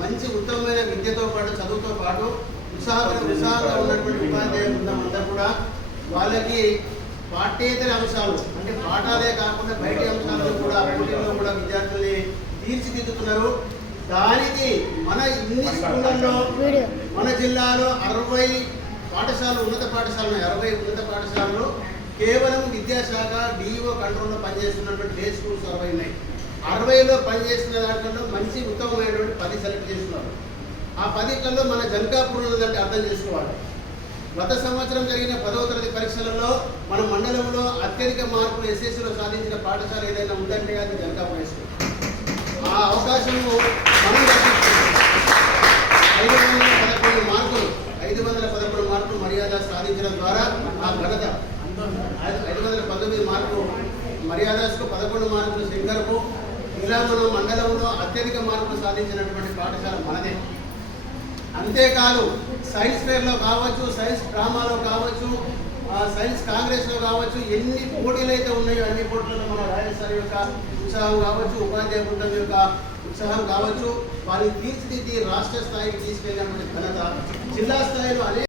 మంచి ఉత్తమమైన విద్యతో పాటు చదువుతో పాటు ఉత్సాహంగా ఉన్నటువంటి ఉపాధ్యాయులు అందరూ కూడా వాళ్ళకి పాఠ్యేతర అంశాలు అంటే పాఠాలే కాకుండా బయటి అంశాలను కూడా పోటీల్లో కూడా విద్యార్థుల్ని తీర్చిదిద్దుతున్నారు. దానికి మన ఇన్ని స్కూళ్ళల్లో మన జిల్లాలో 60 పాఠశాలలు ఉన్నత పాఠశాలలు 60 ఉన్నత పాఠశాలలు కేవలం విద్యాశాఖ డిఈఓ కంట్రోల్లో పనిచేస్తున్నటువంటి డే స్కూల్స్ 60 ఉన్నాయి. 60లో పనిచేస్తున్న దాంట్లో మంచి ఉత్తమమైనటువంటి 10 సెలెక్ట్ చేస్తున్నారు. ఆ 10లలో మన జనకాపూర్ ఉన్నదంటే అర్థం చేసుకోవాలి. గత సంవత్సరం జరిగిన 10వ తరగతి పరీక్షలలో మన మండలంలో అత్యధిక మార్కులు ఎస్ఎస్సీలో సాధించిన పాఠశాల ఏదైనా ఉందంటే అది జనకాపూర్ స్కూల్. ఆ అవకాశము మనం 511 మార్కులు మర్యాద సాధించడం ద్వారా ఆ ఘనత 519 మార్కులు మర్యాదకు 11 మార్కులు శంకర్కు ఇలా మన మండలంలో అత్యధిక మార్కులు సాధించినటువంటి పాఠశాల మనదే. అంతేకాదు సైన్స్ ఫేర్లో కావచ్చు, సైన్స్ డ్రామాలో కావచ్చు, సైన్స్ కాంగ్రెస్లో కావచ్చు, ఎన్ని పోటీలు అయితే ఉన్నాయో అన్ని పోటీలలో మన రాజస్థాన్ యొక్క ఉత్సాహం కావచ్చు, ఉపాధ్యాయ బృందం యొక్క ఉత్సాహం కావచ్చు, వారిని తీర్చిదిద్ది రాష్ట్ర స్థాయికి తీసుకెళ్ళినటువంటి ఘనత జిల్లా స్థాయిలో